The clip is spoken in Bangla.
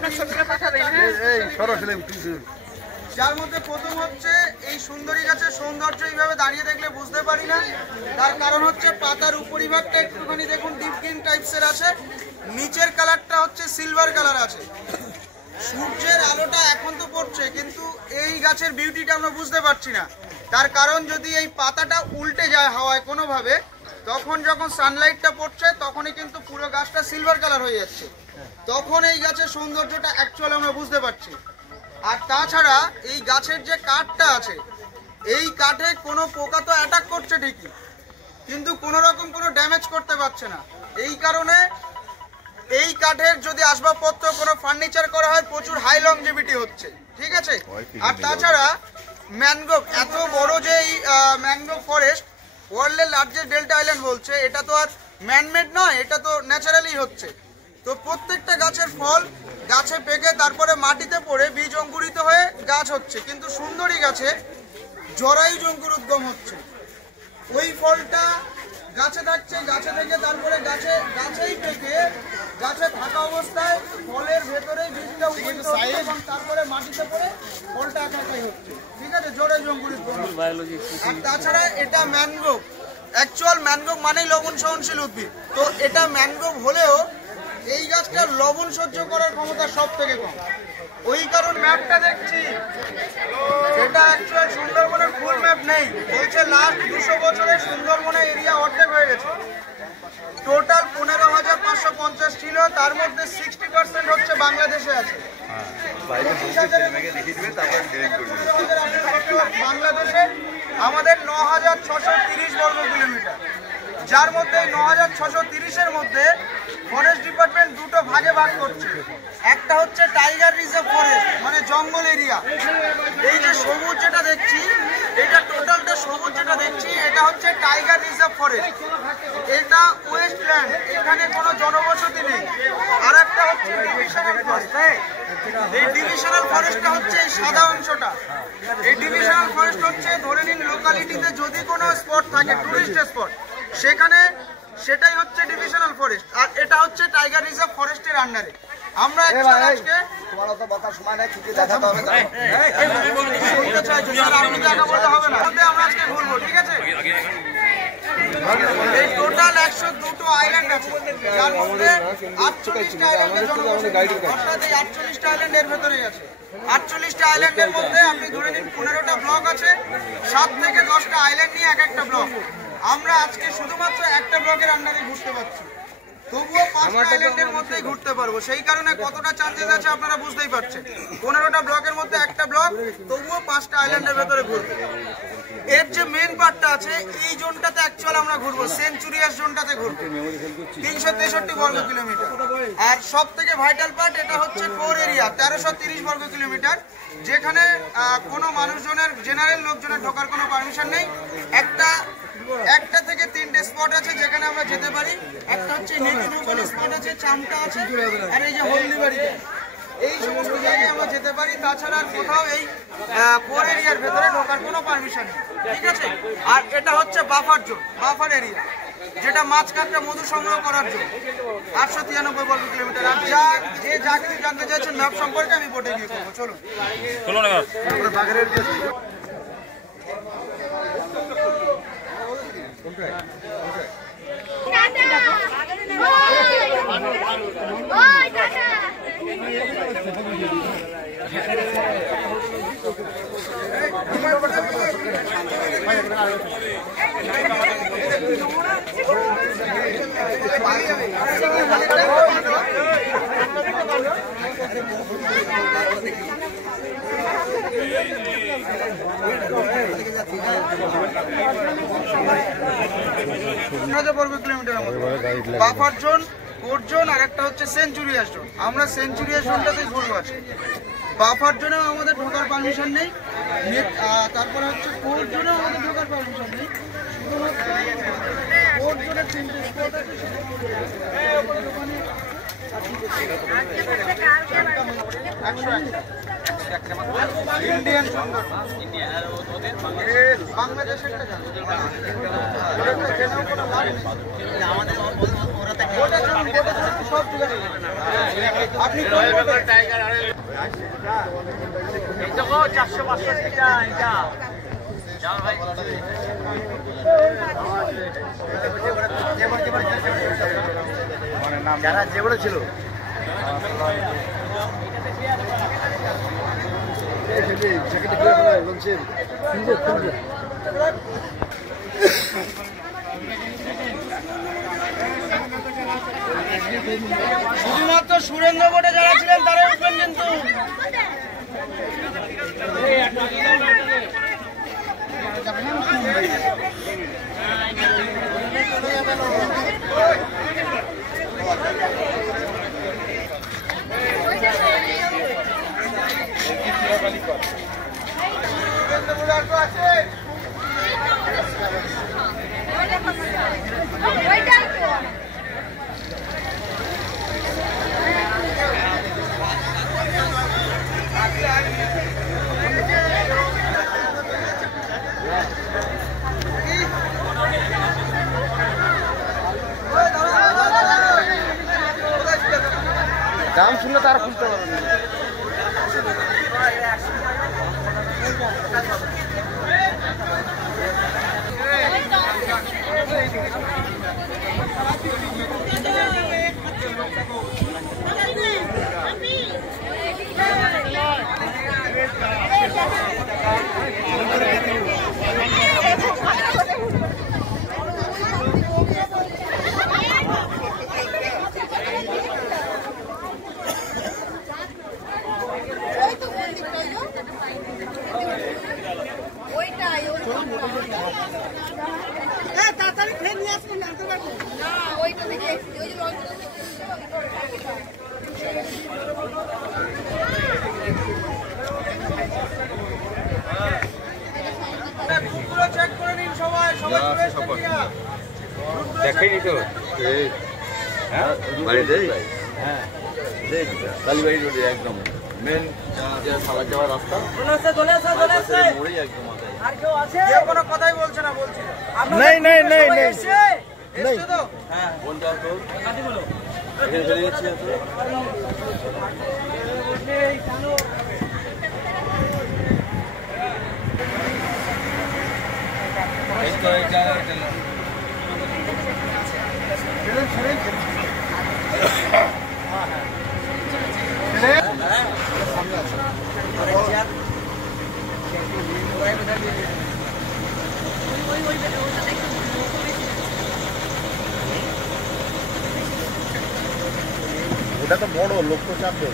আপনার ছবিটা পাঠাবেন। হ্যাঁ, যার মধ্যে প্রথম হচ্ছে এই সুন্দরী গাছের সৌন্দর্য এইভাবে দাঁড়িয়ে দেখলে বুঝতে পারি না, তার কারণ হচ্ছে পাতার উপরিভাগটা একটুখানি দেখুন ডিপ গ্রিন টাইপসের আছে, নিচের কালারটা হচ্ছে সিলভার কালার আছে। সূর্যের আলোটা এখন তো পড়ছে, কিন্তু এই গাছের বিউটিটা আমরা বুঝতে পারছি না। তার কারণ যদি এই পাতাটা উল্টে যায় হাওয়ায় কোনোভাবে, তখন যখন সানলাইটটা পড়ছে তখনই কিন্তু পুরো গাছটা সিলভার কালার হয়ে যাচ্ছে, তখন এই গাছের সৌন্দর্যটা অ্যাকচুয়ালি আমরা বুঝতে পারছি। আর তাছাড়া এই গাছের যে কাঠটা আছে, এই কাঠে কোনো পোকা তো অ্যাটাক করছে ঠিকই, কিন্তু কোনো রকম কোনো ড্যামেজ করতে পারছে না। এই কারণে এই কাঠের যদি আসবাবপত্র কোনো ফার্নিচার করা হয় প্রচুর হাই লংজিভিটি হচ্ছে, ঠিক আছে। আর তাছাড়া ম্যানগ্রোভ, এত বড় যে এই ম্যানগ্রোভ ফরেস্ট ওয়ার্ল্ডের লার্জেস্ট ডেল্টা আইল্যান্ড বলছে, এটা তো আর ম্যানমেড নয়, এটা তো ন্যাচারালি হচ্ছে। তো প্রত্যেকটা গাছের ফল গাছে পেকে তারপরে মাটিতে পড়ে বীজ অঙ্কুরিত হয়ে গাছ হচ্ছে, কিন্তু সুন্দরী গাছে জরায়ু অঙ্কুর উদ্গম হচ্ছে। ওই ফলটা গাছে থাকছে, গাছে থেকে তারপরে গাছেই পেকে গাছে থাকা অবস্থায় ফলের ভেতরে বীজটা উদ্গম এবং তারপরে মাটিতে পড়ে ফলটা একাই হচ্ছে, ঠিক আছে, জরায়ু অঙ্কুরিত। আর তাছাড়া এটা ম্যানগ্রোভ, অ্যাকচুয়াল ম্যানগ্রোভ মানেই লবণ সহনশীল উদ্ভিদ। তো এটা ম্যানগ্রোভ হলেও এই গাছটার লবণ সহ্য করার ক্ষমতা সব থেকে কম। ওই কারণ ম্যাপটা দেখছি, এটা অ্যাকচুয়াল সুন্দরবনের ফুল ম্যাপ নেই, বলছে লাস্ট 200 বছরে সুন্দরবনের এরিয়া অর্ধেক হয়ে গেছে। টোটাল 15,550 ছিল, তার মধ্যে 60% হচ্ছে বাংলাদেশে আছে। বাংলাদেশে আমাদের 9,630 বর্গ কিলোমিটার, যার মধ্যে 9,630-এর মধ্যে ফরেস্ট ডিপার্টমেন্ট দুটো ভাগে ভাগ করছে। একটা হচ্ছে টাইগার রিজার্ভ ফরেস্ট, মানে জঙ্গল এরিয়া। এই যে সবুজ যেটা দেখছি, এটা টোটালটা সবুজ যেটা দেখছি, এটা হচ্ছে টাইগার রিজার্ভ ফরেস্ট, এটা ওয়েস্টল্যান্ড, এখানে কোনো জনবসতি নেই। আর একটা হচ্ছে ডিভিশনাল ফরেস্ট। এই ডিভিশনাল ফরেস্টটা হচ্ছে এই সাদা অংশটা। এই ডিভিশনাল ফরেস্ট হচ্ছে ধরে নিন লোকালিটিতে যদি কোনো স্পট থাকে, টুরিস্ট স্পট, সেখানে সেটাই হচ্ছে ডিভিশনাল ফরেস্ট। আর এটা হচ্ছে টাইগার রিজার্ভ ফরেস্টের আন্ডারে। আমরা আজকে আমরা আজকে ঘুরবো, ঠিক আছে। এই টোটাল 102টো আইল্যান্ড আছে, যার মধ্যে 48টা আইল্যান্ডের জনবসতি, অর্থাৎ এই 48টা আইল্যান্ড এর ভেতরেই আছে। 48টা আইল্যান্ডের মধ্যে আপনি ধরে নিন 15টা ব্লক আছে, 7 থেকে 10টা আইল্যান্ড নিয়ে এক একটা ব্লক। আমরা আজকে শুধুমাত্র একটা ব্লকের আন্ডারে ঘুরতে পারছি, তবুও 5টা আইল্যান্ডের মধ্যেই ঘুরতে পারবো। সেই কারণে কতটা চান্সেস আছে আপনারা বুঝতেই পারছেন। 15টা ব্লকের মধ্যে একটা ব্লক, তবুও 5টা আইল্যান্ডের ভেতরে ঘুরবো। এর যে মেন পার্টটা আছে, এই জোনটাতে অ্যাকচুয়াল আমরা ঘুরবো, সেঞ্চুরিয়াস জোনটাতে ঘুরবো, 363 বর্গ কিলোমিটার। আর সব থেকে ভাইটাল পার্ট এটা হচ্ছে কোর এরিয়া, 1330 বর্গ কিলোমিটার, যেখানে কোনো মানুষজনের জেনারেল লোকজনের ঢোকার কোনো পারমিশন নেই। একটা থেকে 3টে স্পট আছে যেখানে আমরা যেতে পারি। একটা হচ্ছে নেতিনুপালি স্পট আছে, চামটা আছে, আর এই যে হলদিবাড়িতে, এই সমস্ত জায়গায় আমরা যেতে পারি। তাছাড়া আর কোথাও এই কোর এরিয়ার ভেতরে ঢোকার কোনো পারমিশন নেই, ঠিক আছে। আর এটা হচ্ছে বাফার জোন, বাফার এরিয়া, যেটা মাছ কাঁকড়া মধু সংগ্রহ করার জন্য, 893 বর্গ কিলোমিটার। আর যা কিছু জানতে চাইছেন ম্যাপ সম্পর্কে আমি বোটে গিয়ে করবো, চলুন। বাফার জোন, কোর জোন, আর একটা হচ্ছে সেঞ্চুরিয়াস জোন। আমরা সেঞ্চুরিয়াস জোনটাতেই ঘুরবো আজকে। বাফার জোনেও আমাদের ঢোকার পারমিশন নেই, তারপরে হচ্ছে কোর জোনেও আমাদের ঢোকার পারমিশন নেই। শুধুমাত্র কোর জোনের 3টে স্পট আছে, ইন্ডিয়ান বাংলাদেশের আমাদের বোটে চলুন, সব ঠিক আছে। আপনি কোন বোটে? এই তো 400-500 এটা যাও ভাই। যারা যে বড় ছিল শুধুমাত্র সুরেন্দ্র বোটে যারা ছিলেন তারা উঠবেন কিন্তু। দাম শুনলে তারা খুঁজতে পারবে না। তাড়াতাড়ি ফের নিয়ে আসবেন না ওইটা থেকে চেক করে নিন সবাই, সবাই দেখাইনি তো বাড়িতে। হ্যাঁ কালীবাড়ি রোডে একদম মেন সালাদ যাওয়ার রাস্তা মোড়েই একদম। কেউ কোনো কথাই বলছে না, বলছি নেই নেই নেই নেই এসছো তো? হ্যাঁ কোনটা তো এখানে চলে যাচ্ছি। ওটা তো বড় লোক তো চাপবে।